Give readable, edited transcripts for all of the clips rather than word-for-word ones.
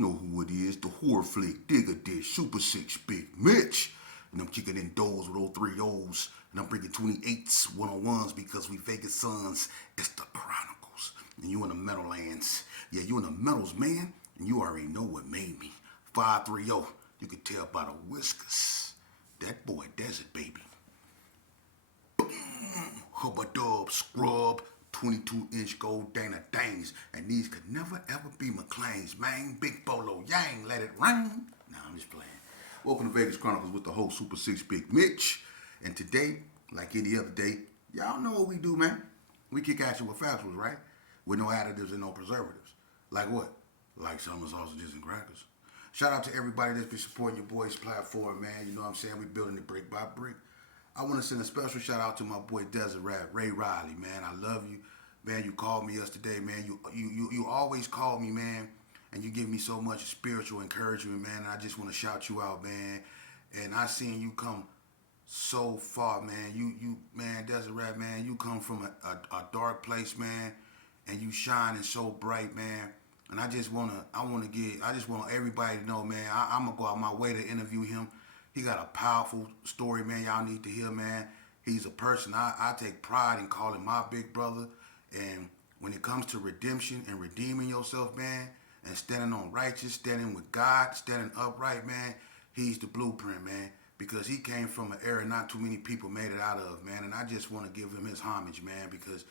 know who it is, the horror flick, digger dish, super six, big Mitch. And I'm kicking in doors with 03 O's. And I'm bringing 28s, 101s because we Vegas sons. It's the Chronicles. And you in the Meadowlands. Yeah, you in the Meadows, man. And you already know what made me. 530. You can tell by the whiskers. That boy Desert, baby. Hubba dub, scrub, 22-inch gold Dana Danes. And these could never ever be McLean's, man. Big Bolo Yang, let it rain. Nah, I'm just playing. Welcome to Vegas Chronicles with the whole Super 6 Big Mitch. And today, like any other day, y'all know what we do, man. We kick action with factuals, right? With no additives and no preservatives. Like what? Like summer sausages and crackers. Shout out to everybody that's been supporting your boy's platform, man. You know what I'm saying? We building it brick by brick. I want to send a special shout out to my boy Desert Rat, Ray Riley, man. I love you. Man, you called me yesterday, man. You always call me, man. And you give me so much spiritual encouragement, man. And I just want to shout you out, man. And I seen you come so far, man. Man, Desert Rat, man. You come from a dark place, man. And you shining so bright, man. And I just want everybody to know, man. I'm going to go out my way to interview him. He got a powerful story, man. Y'all need to hear, man. He's a person I take pride in calling my big brother. And when it comes to redemption and redeeming yourself, man, and standing on righteous, standing with God, standing upright, man, he's the blueprint, man. Because he came from an era not too many people made it out of, man. And I just want to give him his homage, man, because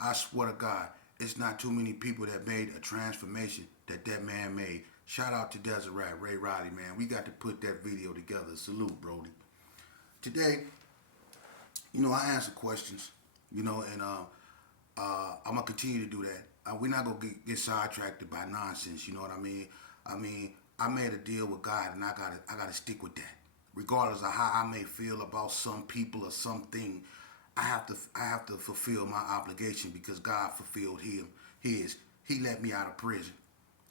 I swear to God, it's not too many people that made a transformation that man made. Shout out to Desert Rat, Ray Riley, man. We got to put that video together. Salute, Brody. Today, I answer questions, and I'm going to continue to do that. We're not going to get sidetracked by nonsense, you know what I mean? I made a deal with God, and I gotta stick with that. Regardless of how I may feel about some people or something, I have to fulfill my obligation because God fulfilled his. He let me out of prison.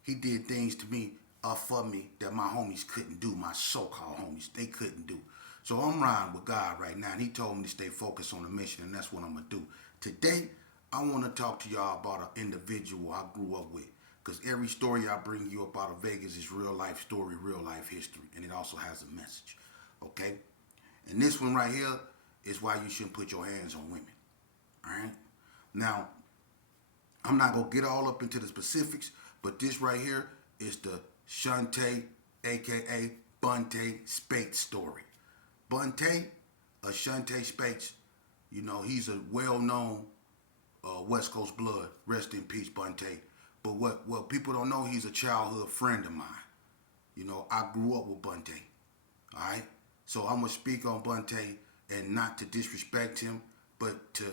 He did things to me, for me, that my homies couldn't do, my so-called homies, they couldn't do. So I'm riding with God right now, and he told me to stay focused on the mission, and that's what I'm going to do. Today, I want to talk to y'all about an individual I grew up with, because every story I bring you about a Vegas is real life story, real life history, and it also has a message, okay? And this one right here is why you shouldn't put your hands on women, all right? Now, I'm not going to get all up into the specifics, but this right here is the Shonte, a.k.a. Bante Spates story. Bontay, Shonte Spates, he's a well-known West Coast blood. Rest in peace, Bontay. But what people don't know, he's a childhood friend of mine. I grew up with Bontay, all right? So I'm going to speak on Bontay and not to disrespect him, but to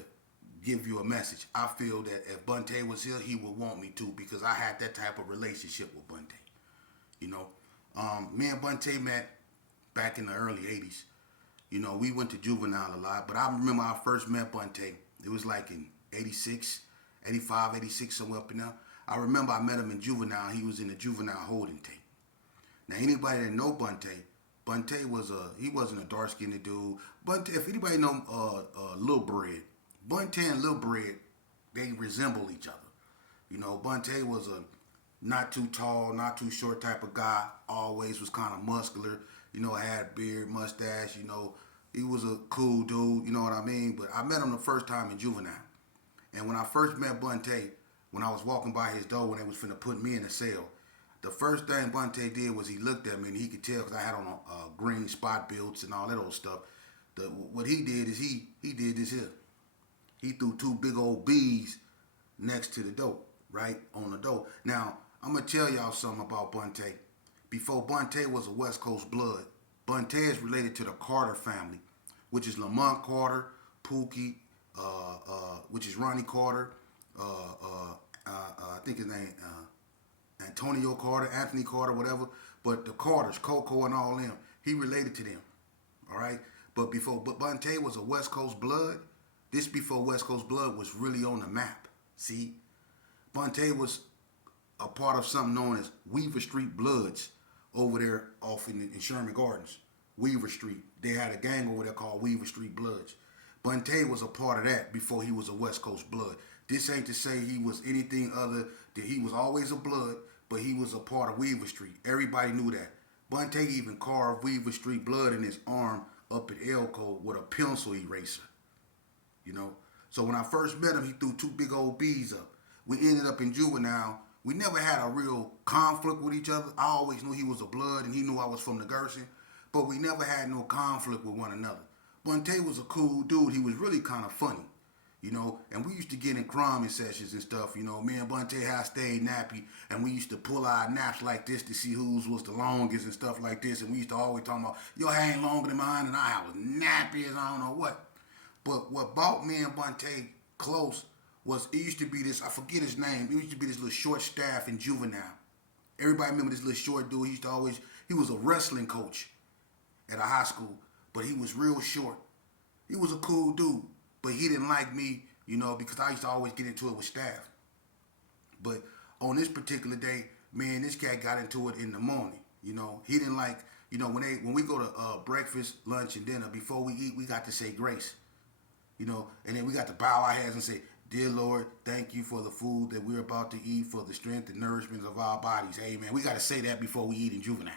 give you a message. I feel that if Bontay was here, he would want me to because I had that type of relationship with Bontay. Me and Bontay met back in the early 80s. We went to Juvenile a lot, but I remember I first met Bontay. It was like in 86, 85, 86, somewhere up in there. I remember I met him in Juvenile. He was in the Juvenile holding tank. Now, anybody that know Bontay he wasn't a dark-skinned dude. Bontay, if anybody know Lil Bread, Bontay and Lil Bread, they resemble each other. Bontay was a not too tall, not too short type of guy. Always was kind of muscular. Had a beard, mustache. He was a cool dude. You know what I mean? But I met him the first time in Juvenile. And when I first met Bontay, when I was walking by his door when they was finna put me in a cell, the first thing Bontay did was he looked at me and he could tell because I had on green spot belts and all that old stuff. What he did is he did this here. He threw two big old bees next to the dope, right? On the dope. Now, I'm going to tell y'all something about Bontay. Before Bontay was a West Coast blood, Bontay is related to the Carter family, which is Lamont Carter, Pookie, which is Ronnie Carter, I think his name, Antonio Carter, Anthony Carter, whatever. But the Carters, Coco and all them, he related to them, all right? But Bontay was a West Coast blood. This before West Coast blood was really on the map. See, Bontay was a part of something known as Weaver Street Bloods over there off in Sherman Gardens. Weaver Street. They had a gang over there called Weaver Street Bloods. Bontay was a part of that before he was a West Coast blood. This ain't to say he was anything other than he was always a blood, but he was a part of Weaver Street. Everybody knew that. Bontay even carved Weaver Street blood in his arm up at Elko with a pencil eraser. You know? So when I first met him, he threw two big old bees up. We ended up in juvenile. We never had a real conflict with each other. I always knew he was a blood and he knew I was from the Gerson, but we never had no conflict with one another. Bontay was a cool dude. He was really kind of funny, you know, and we used to get in crime sessions and stuff, you know. Me and Bontay had stayed nappy, and we used to pull our naps like this to see whose was the longest and stuff like this, and we used to always talk about, your hair ain't longer than mine, and I was nappy as I don't know what. But what brought me and Bontay close was, it used to be this, I forget his name, it used to be this little short staff in juvenile. Everybody remember this little short dude. He was a wrestling coach at a high school, but he was real short. He was a cool dude, but he didn't like me, you know, because I used to always get into it with staff. But on this particular day, man, this cat got into it in the morning. You know, he didn't like, you know, when we go to breakfast, lunch, and dinner, before we eat, we got to say grace. You know, and then we got to bow our heads and say, dear Lord, thank you for the food that we're about to eat, for the strength and nourishment of our bodies. Amen. We got to say that before we eat in juvenile.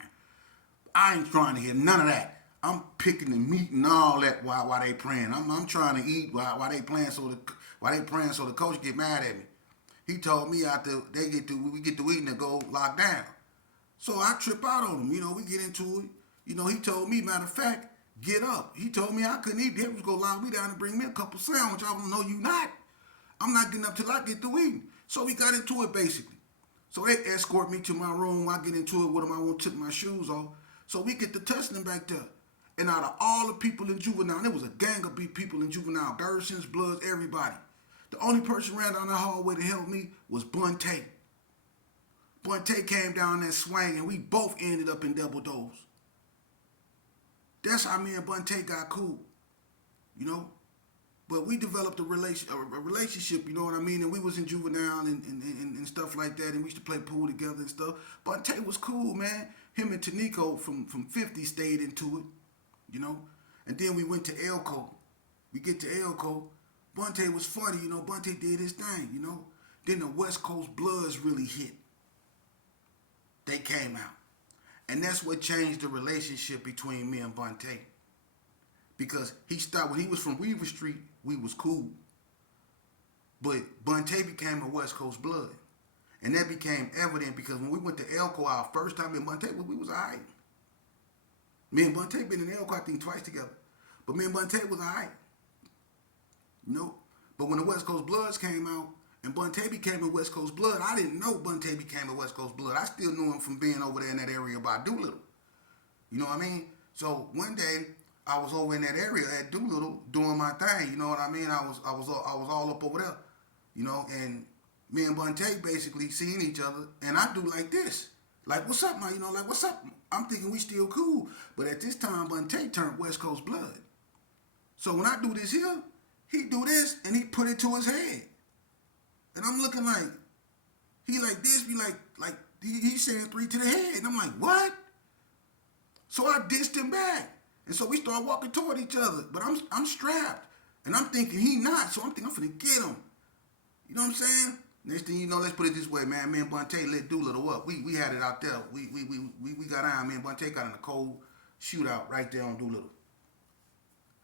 I ain't trying to hear none of that. I'm picking the meat and all that while they praying. I'm trying to eat while they praying so the coach get mad at me. He told me after we get to eating to go lock down. So I trip out on him. You know, we get into it. You know, he told me, matter of fact, get up. He told me I couldn't eat. They was gonna lock me down and bring me a couple sandwiches. I was no, you not. I'm not getting up till I get through eating. So we got into it basically. So they escort me to my room. I get into it with them. I won't take my shoes off. So we get to tussling back there. And out of all the people in juvenile, there was a gang of people in juvenile, Gersons, Bloods, everybody. The only person ran down the hallway to help me was Bontay. Bontay came down that swing, and we both ended up in double doors. That's how me and Bontay got cool, you know. But we developed a relationship, you know what I mean? And we was in juvenile and stuff like that, and we used to play pool together and stuff. Bontay was cool, man. Him and Tanico from 50 stayed into it, you know. And then we went to Elko. We get to Elko. Bontay was funny, you know. Bontay did his thing, you know. Then the West Coast Bloods really hit. They came out. And that's what changed the relationship between me and Bontay. Because when he was from Weaver Street, we was cool. But Bontay became a West Coast Blood. And that became evident because when we went to Elko our first time in Bontay, we was all right. Me and Bontay been in Elko, I think, twice together. But me and Bontay was all right. You know? But when the West Coast Bloods came out, and Bontay became a West Coast Blood, I didn't know Bontay became a West Coast Blood. I still knew him from being over there in that area by Doolittle. You know what I mean? So one day, I was over in that area at Doolittle doing my thing. You know what I mean? I was all up over there. You know, and me and Bontay basically seeing each other, and I do like this. Like, what's up, man? You know, like, what's up? I'm thinking we still cool. But at this time, Bontay turned West Coast Blood. So when I do this here, he do this, and he put it to his head. And I'm looking like, he like this, be like he's saying 3 to the head. And I'm like, what? So I dissed him back. And so we start walking toward each other. But I'm strapped. And I'm thinking he not. So I'm thinking I'm finna get him. You know what I'm saying? Next thing you know, let's put it this way, man. Me and Bontay lit Doolittle up. We had it out there. We got on. Me and Bontay got in a cold shootout right there on Doolittle.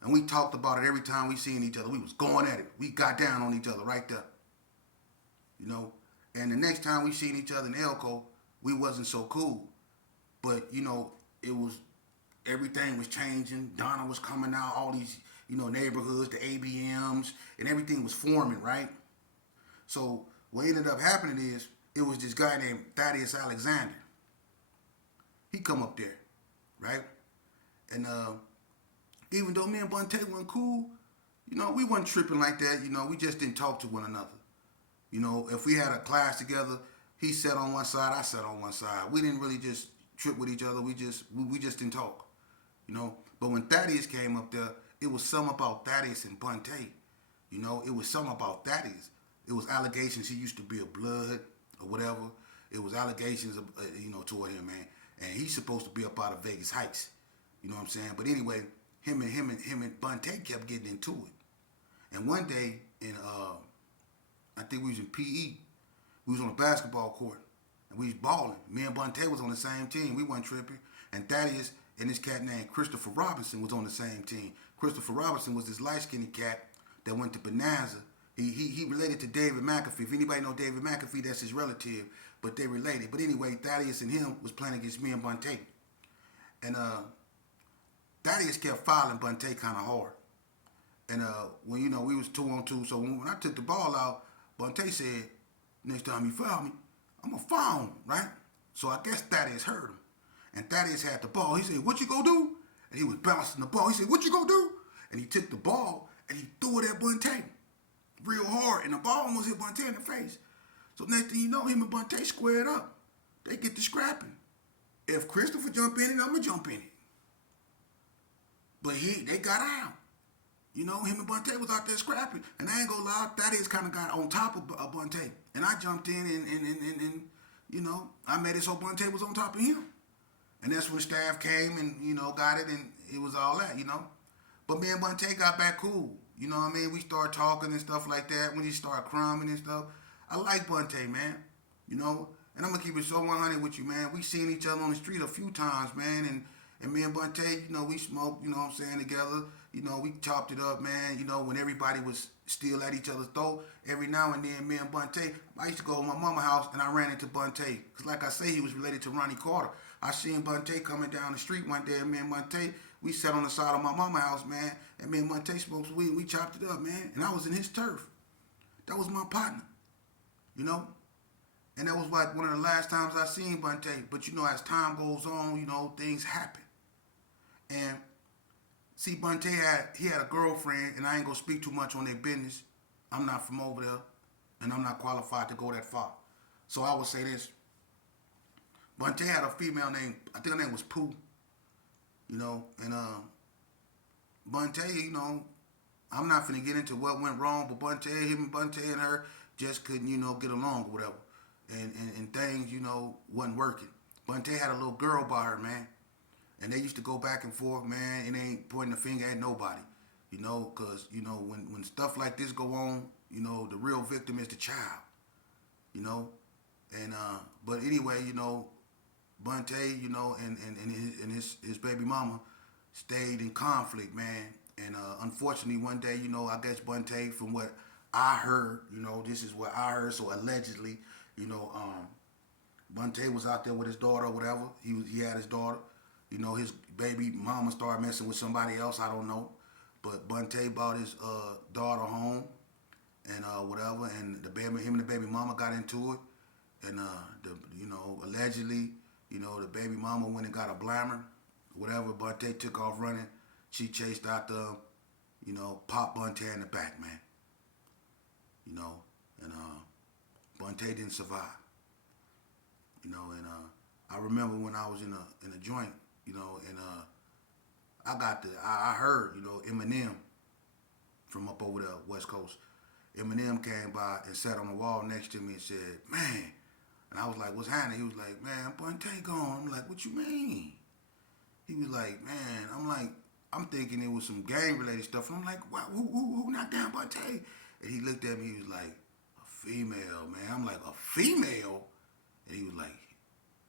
And we talked about it every time we seen each other. We was going at it. We got down on each other right there. You know? And the next time we seen each other in Elko, we wasn't so cool. But, you know, everything was changing. Donna was coming out, all these, you know, neighborhoods, the ABMs, and everything was forming, right? So what ended up happening is, it was this guy named Thaddeus Alexander. He come up there, right? And even though me and Bontay weren't cool, you know, we wasn't tripping like that. You know, we just didn't talk to one another. You know, if we had a class together, he sat on one side, I sat on one side. We didn't really just trip with each other. We just didn't talk. You know, but when Thaddeus came up there, it was something about Thaddeus and Bontay. You know, it was something about Thaddeus. It was allegations he used to be a blood or whatever. It was allegations, you know, toward him, man. And he's supposed to be up out of Vegas Heights. You know what I'm saying? But anyway, him and Bontay kept getting into it. And one day I think we was in PE. We was on a basketball court. And we was balling. Me and Bontay was on the same team. We wasn't tripping. And Thaddeus and this cat named Christopher Robinson was on the same team. Christopher Robinson was this light-skinned cat that went to Bonanza. He related to David McAfee. If anybody know David McAfee, that's his relative. But they related. But anyway, Thaddeus and him was playing against me and Bontay. And Thaddeus kept fouling Bontay kind of hard. And when we was 2-on-2, so when I took the ball out, Bontay said, "Next time you foul me, I'm gonna foul him, right?" So I guess Thaddeus heard him. And Thaddeus had the ball. He said, "What you gonna do?" And he was bouncing the ball. He said, "What you gonna do?" And he took the ball and he threw it at Bontay real hard. And the ball almost hit Bontay in the face. So next thing you know, him and Bontay squared up. They get to scrapping. If Christopher jump in it, I'm gonna jump in it. But they got out. Him and Bontay was out there scrapping. And I ain't gonna lie, Thaddeus kind of got on top of Bontay. And I jumped in and I made it so Bontay was on top of him. And that's when staff came and, got it, and it was all that, But me and Bontay got back cool. You know what I mean? We started talking and stuff like that. When he started crumbing and stuff. I like Bontay, man. And I'm going to keep it so 100 with you, man. We seen each other on the street a few times, man. And me and Bontay, we smoked, together. We chopped it up, man. When everybody was still at each other's throat, every now and then, me and Bontay, I used to go to my mama's house and I ran into Bontay. Because like I say, he was related to Ronnie Carter. I seen Bontay coming down the street one day, and me and Bontay, we sat on the side of my mama's house, man. And me and Bontay smoked weed. We chopped it up, man. And I was in his turf. That was my partner. And that was like one of the last times I seen Bontay. But as time goes on, things happen. And see, Bontay had a girlfriend, and I ain't gonna speak too much on their business. I'm not from over there, and I'm not qualified to go that far. So I would say this. Bontay had a female named, I think her name was Pooh. And Bontay, I'm not finna get into what went wrong, but him and Bontay and her just couldn't, get along or whatever. And things, wasn't working. Bontay had a little girl by her, man. And they used to go back and forth, man, and they ain't pointing a finger at nobody. Because, when stuff like this go on, the real victim is the child. And, but anyway, Bontay, and his baby mama stayed in conflict, man. And unfortunately, one day, I guess Bontay, from what I heard, this is what I heard, so allegedly, Bontay was out there with his daughter or whatever. He had his daughter. His baby mama started messing with somebody else, I don't know. But Bontay brought his daughter home and whatever, and him and the baby mama got into it. And allegedly, the baby mama went and got a blammer, whatever. Bontay took off running. She chased out the, popped Bontay in the back, man. And Bontay didn't survive. And I remember when I was in a joint, and I heard, Eminem from up over the West Coast. Eminem came by and sat on the wall next to me and said, "Man." And I was like, "What's happening?" He was like, "Man, Bontay gone." I'm like, "What you mean?" He was like, "Man," I'm thinking it was some gang-related stuff. And I'm like, "What? Who knocked down Bontay?" And he looked at me, he was like, "A female, man." I'm like, "A female?" And he was like,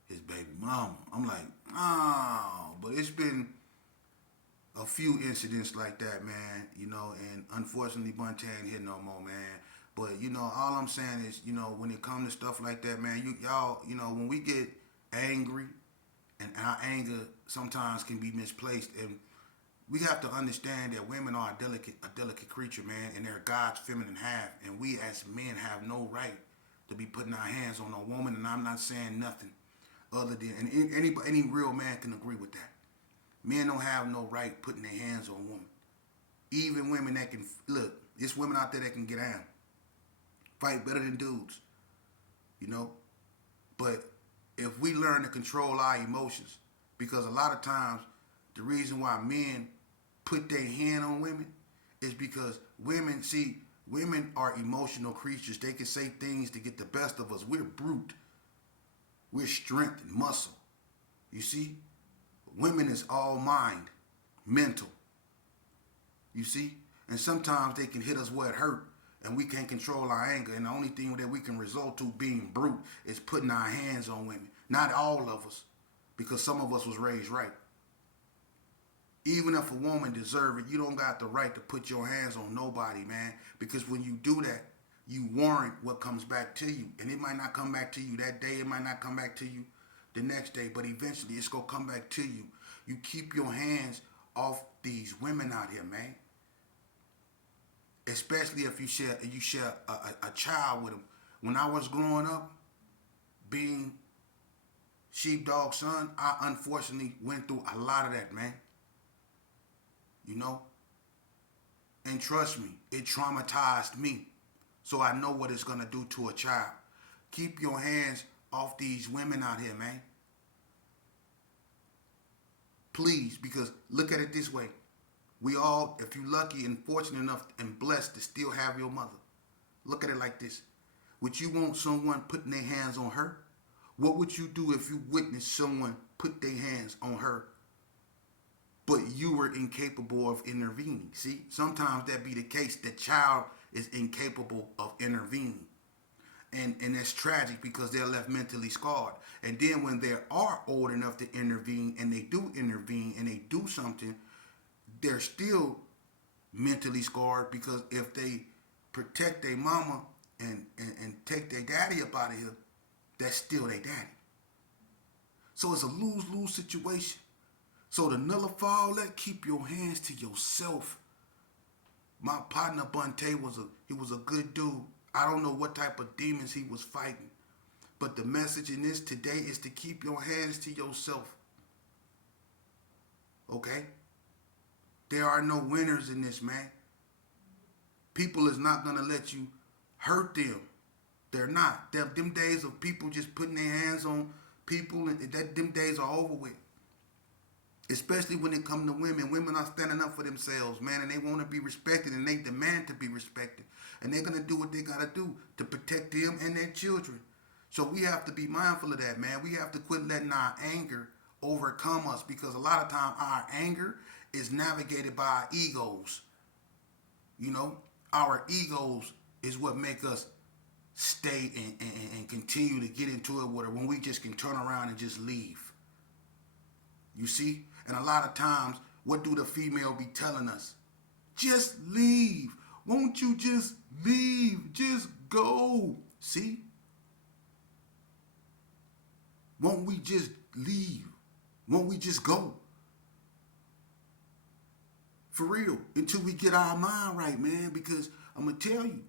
"His baby mama." I'm like, "Oh," but it's been a few incidents like that, man, and unfortunately Bontay ain't here no more, man. But, all I'm saying is, when it comes to stuff like that, man, y'all, when we get angry, and our anger sometimes can be misplaced, and we have to understand that women are a delicate creature, man, and they're God's feminine half, and we as men have no right to be putting our hands on a woman, and I'm not saying nothing other than, and any real man can agree with that. Men don't have no right putting their hands on women. Even women that can, look, there's women out there that can get down. Fight better than dudes, But if we learn to control our emotions, because a lot of times the reason why men put their hand on women is because women are emotional creatures. They can say things to get the best of us. We're brute. We're strength and muscle. You see? Women is all mind, mental. You see? And sometimes they can hit us where it hurt. and we can't control our anger, and the only thing that we can result to being brute is putting our hands on women. Not all of us, because some of us was raised right. Even if a woman deserve it, you don't got the right to put your hands on nobody, man. Because when you do that, you warrant what comes back to you. And it might not come back to you that day. It might not come back to you the next day. But eventually, it's going to come back to you. You keep your hands off these women out here, man. Especially if you share a child with them. When I was growing up, being sheepdog son, I unfortunately went through a lot of that, man. You know? And trust me, it traumatized me. So I know what it's going to do to a child. Keep your hands off these women out here, man. Please, because look at it this way. We all, if you're lucky and fortunate enough and blessed to still have your mother, look at it like this. Would you want someone putting their hands on her? What would you do if you witnessed someone put their hands on her, but you were incapable of intervening? See, sometimes that be the case. The child is incapable of intervening. And that's tragic because they're left mentally scarred. And then when they are old enough to intervene and they do intervene and they do something, they're still mentally scarred because if they protect their mama and take their daddy up out of here, that's still their daddy. So it's a lose-lose situation. So to nullify all that, keep your hands to yourself. My partner Bante was a good dude. I don't know what type of demons he was fighting. But the message in this today is to keep your hands to yourself. Okay? There are no winners in this, man. People is not going to let you hurt them. They're not. Them days of people just putting their hands on people, them days are over with. Especially when it comes to women. Women are standing up for themselves, man, and they want to be respected, and they demand to be respected. And they're going to do what they got to do to protect them and their children. So we have to be mindful of that, man. We have to quit letting our anger overcome us, because a lot of time our anger is navigated by our egos. You know, our egos is what make us stay and continue to get into it with her when we just can turn around and just leave. You see? And a lot of times, what do the female be telling us? Just leave. Won't you just leave? Just go. See? Won't we just leave? Won't we just go? For real. Until we get our mind right, man. Because I'm going to tell you,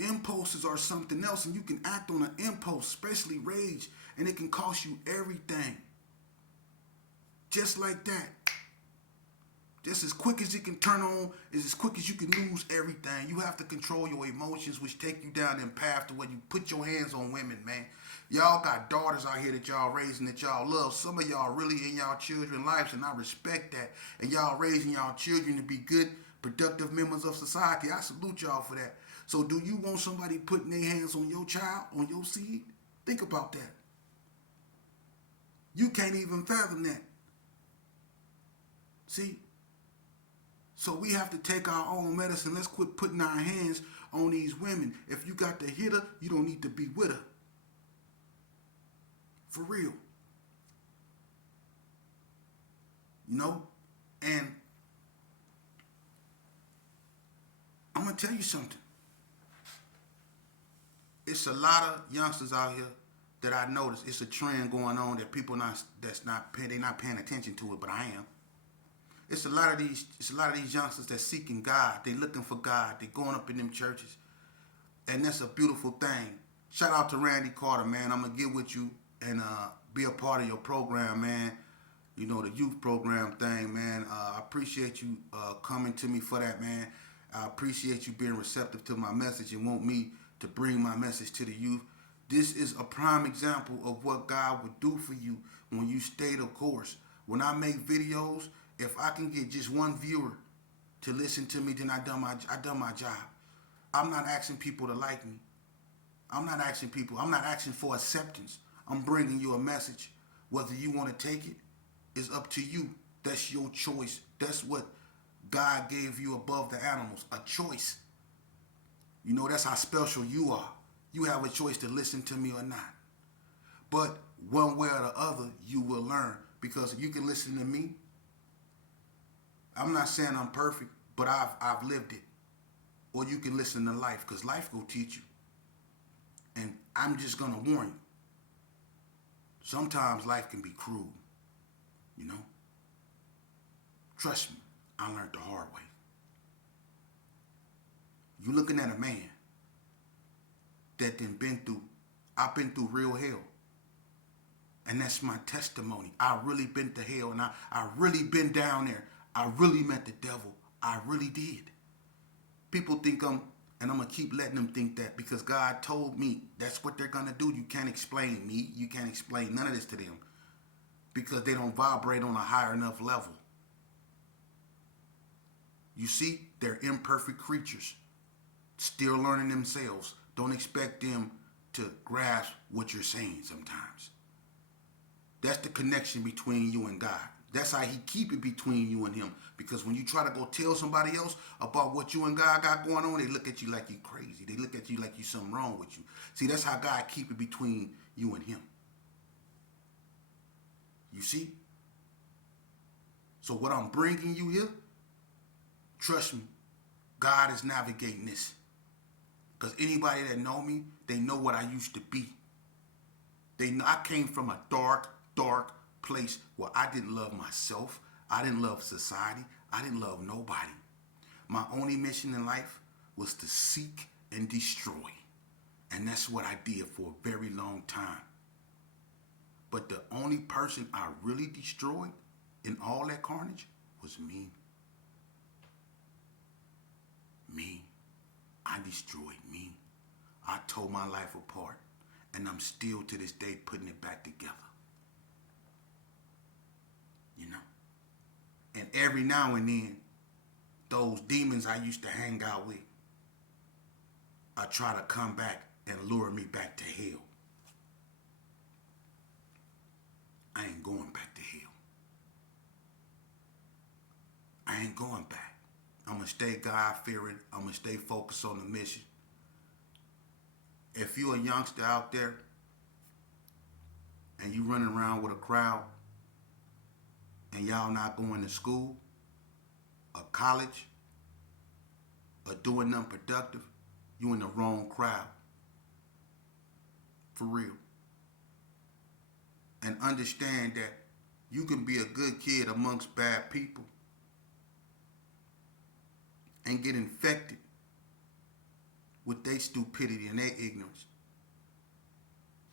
impulses are something else. And you can act on an impulse, especially rage. And it can cost you everything. Just like that. Just as quick as it can turn on is as quick as you can lose everything. You have to control your emotions, which take you down that path to where you put your hands on women, man. Y'all got daughters out here that y'all raising, that y'all love. Some of y'all really in y'all children's lives, and I respect that. And y'all raising y'all children to be good, productive members of society. I salute y'all for that. So do you want somebody putting their hands on your child, on your seed? Think about that. You can't even fathom that. See? So we have to take our own medicine. Let's quit putting our hands on these women. If you got to hit her, you don't need to be with her. For real. You know? And I'm going to tell you something. It's a lot of youngsters out here that I notice. It's a trend going on that people they're not paying attention to it, but I am. It's a lot of these youngsters that's seeking God. They looking for God. They going up in them churches. And that's a beautiful thing. Shout out to Randy Carter, man. I'm going to get with you and be a part of your program, man. You know, the youth program thing, man. I appreciate you coming to me for that, man. I appreciate you being receptive to my message and want me to bring my message to the youth. This is a prime example of what God would do for you when you stay the course. When I make videos, if I can get just one viewer to listen to me, then I done my job. I'm not asking people to like me. I'm not asking for acceptance. I'm bringing you a message. Whether you want to take it is up to you. That's your choice. That's what God gave you above the animals, a choice. You know, that's how special you are. You have a choice to listen to me or not. But one way or the other, you will learn. Because you can listen to me. I'm not saying I'm perfect, but I've lived it. Or you can listen to life, because life will teach you. And I'm just going to warn you. Sometimes life can be cruel, you know? Trust me, I learned the hard way. You looking at a man that I've been through real hell. And that's my testimony. I really been to hell, and I really been down there. I really met the devil. I really did. People think and I'm going to keep letting them think that, because God told me that's what they're going to do. You can't explain me. You can't explain none of this to them, because they don't vibrate on a higher enough level. You see, they're imperfect creatures, still learning themselves. Don't expect them to grasp what you're saying sometimes. That's the connection between you and God. That's how he keep it between you and him. Because when you try to go tell somebody else about what you and God got going on, they look at you like you crazy. They look at you like you something wrong with you. See, that's how God keep it between you and him. You see? So what I'm bringing you here, trust me, God is navigating this. Because anybody that know me, they know what I used to be. They know I came from a dark place where I didn't love myself. I didn't love society. I didn't love nobody. My only mission in life was to seek and destroy. And that's what I did for a very long time. But the only person I really destroyed in all that carnage was me. Me. I destroyed me. I tore my life apart. And I'm still to this day putting it back together. You know? And every now and then, those demons I used to hang out with, I try to come back and lure me back to hell. I ain't going back to hell. I ain't going back. I'm going to stay God-fearing. I'm going to stay focused on the mission. If you're a youngster out there and you running around with a crowd and y'all not going to school or college or doing nothing productive, you in the wrong crowd. For real. And understand that you can be a good kid amongst bad people and get infected with their stupidity and their ignorance.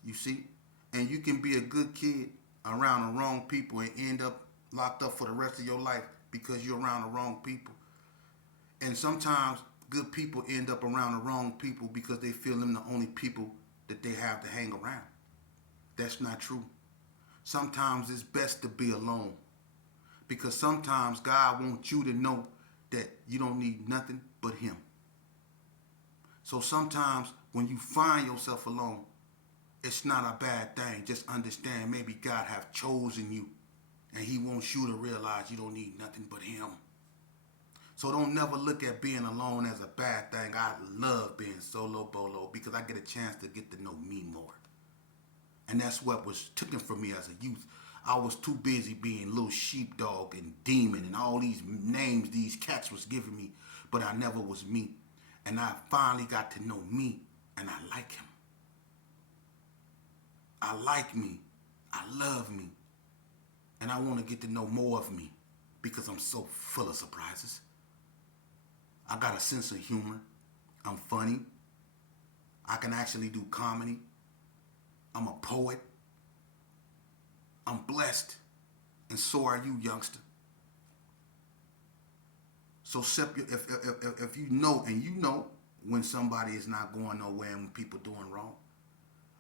You see? And you can be a good kid around the wrong people and end up locked up for the rest of your life because you're around the wrong people. And sometimes good people end up around the wrong people because they feel them the only people that they have to hang around. That's not true. Sometimes it's best to be alone, because sometimes God wants you to know that you don't need nothing but him. So sometimes when you find yourself alone, it's not a bad thing. Just understand maybe God have chosen you and he wants you to realize you don't need nothing but him. So don't never look at being alone as a bad thing. I love being solo bolo because I get a chance to get to know me more. And that's what was taken from me as a youth. I was too busy being little sheepdog and demon and all these names these cats was giving me, but I never was me. And I finally got to know me, and I like him. I like me. I love me. And I want to get to know more of me because I'm so full of surprises. I got a sense of humor. I'm funny. I can actually do comedy. I'm a poet. I'm blessed. And so are you, youngster. So if you know, and you know when somebody is not going nowhere and when people doing wrong,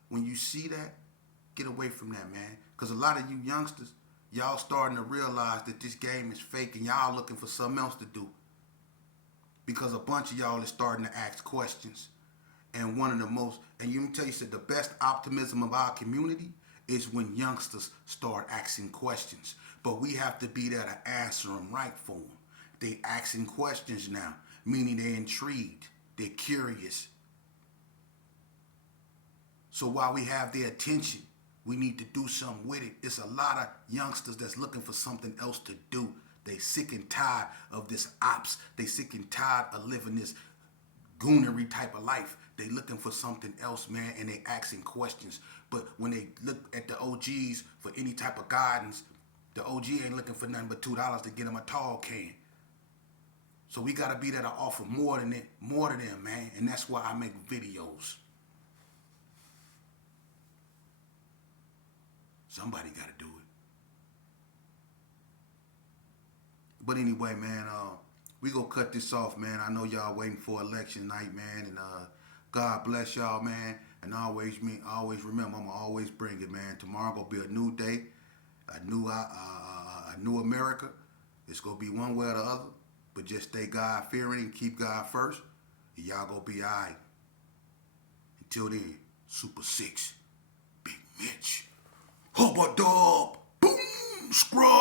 when you see that, get away from that, man. Because a lot of you youngsters, y'all starting to realize that this game is fake and y'all looking for something else to do. Because a bunch of y'all is starting to ask questions. And one of the most, and you can tell you, said the best optimism of our community is when youngsters start asking questions. But we have to be there to answer them right for them. They asking questions now, meaning they're intrigued. They're curious. So while we have their attention, we need to do something with it. It's a lot of youngsters that's looking for something else to do. They sick and tired of this ops. They sick and tired of living this goonery type of life. They looking for something else, man, and they asking questions. But when they look at the OGs for any type of guidance, the OG ain't looking for nothing but $2 to get them a tall can. So we gotta be there to offer more than them, man. And that's why I make videos. Somebody gotta do it. But anyway, man, we gonna cut this off, man. I know y'all waiting for election night, man, and God bless y'all, man. And always remember, I'ma always bring it, man. Tomorrow gonna be a new day, a new America. It's gonna be one way or the other, but just stay God fearing and keep God first. And y'all gonna be alright. Until then, Super 6, Big Mitch, Hubba Dub, Boom, Scrub.